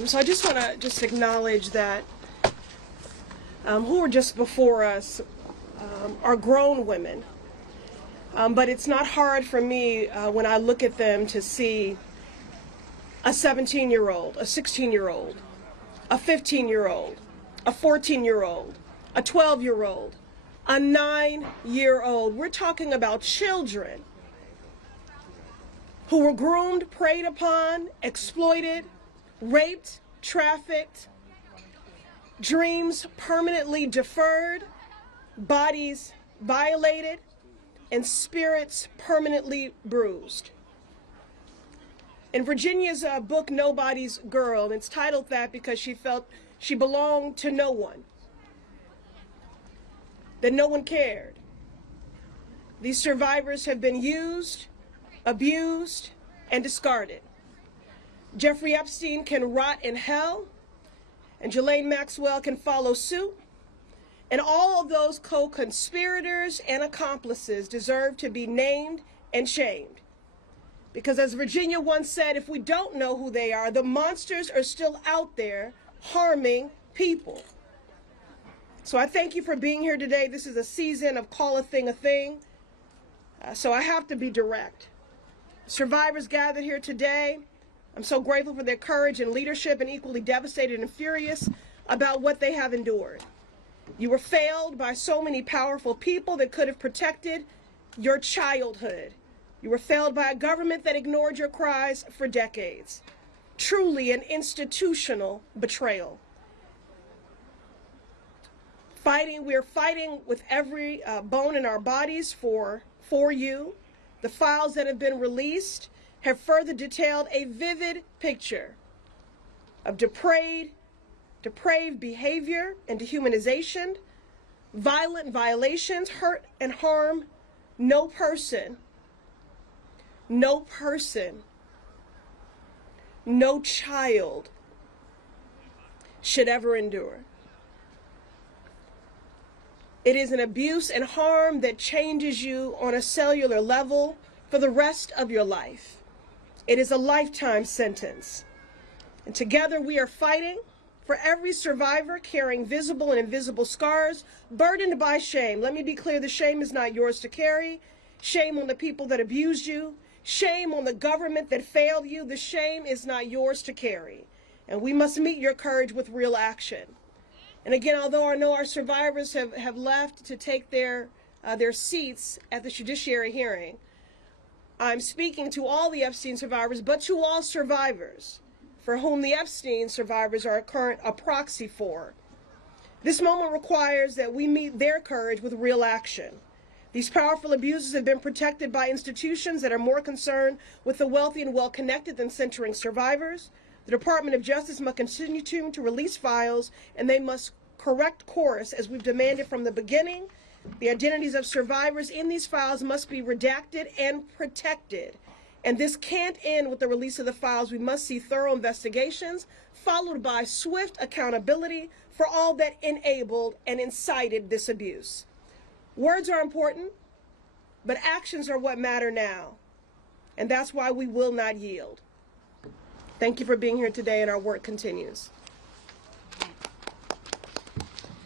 So I just want to acknowledge that who were just before us are grown women. But it's not hard for me when I look at them to see a 17-year-old, a 16-year-old, a 15-year-old, a 14-year-old, a 12-year-old, a 9-year-old. We're talking about children who were groomed, preyed upon, exploited, raped, trafficked, dreams permanently deferred, bodies violated, and spirits permanently bruised. In Virginia's book, Nobody's Girl, it's titled that because she felt she belonged to no one, that no one cared. These survivors have been used, abused, and discarded. Jeffrey Epstein can rot in hell, and Ghislaine Maxwell can follow suit, and all of those co-conspirators and accomplices deserve to be named and shamed. Because as Virginia once said, if we don't know who they are, the monsters are still out there harming people. So I thank you for being here today. This is a season of call a thing a thing. So I have to be direct. Survivors gathered here today, I'm so grateful for their courage and leadership, and equally devastated and furious about what they have endured. You were failed by so many powerful people that could have protected your childhood. You were failed by a government that ignored your cries for decades. Truly an institutional betrayal. We're fighting with every bone in our bodies for you. The files that have been released have further detailed a vivid picture of depraved behavior and dehumanization, violent violations, hurt and harm. No person, no child should ever endure. It is an abuse and harm that changes you on a cellular level for the rest of your life. It is a lifetime sentence. And together we are fighting for every survivor carrying visible and invisible scars, burdened by shame. Let me be clear, the shame is not yours to carry. Shame on the people that abused you. Shame on the government that failed you. The shame is not yours to carry. And we must meet your courage with real action. And again, although I know our survivors have left to take their seats at the judiciary hearing, I'm speaking to all the Epstein survivors, but to all survivors for whom the Epstein survivors are a proxy for. This moment requires that we meet their courage with real action. These powerful abusers have been protected by institutions that are more concerned with the wealthy and well-connected than centering survivors. The Department of Justice must continue to release files, and they must correct course as we've demanded from the beginning. The identities of survivors in these files must be redacted and protected. And this can't end with the release of the files. We must see thorough investigations followed by swift accountability for all that enabled and incited this abuse. Words are important, but actions are what matter now. And that's why we will not yield. Thank you for being here today, and our work continues.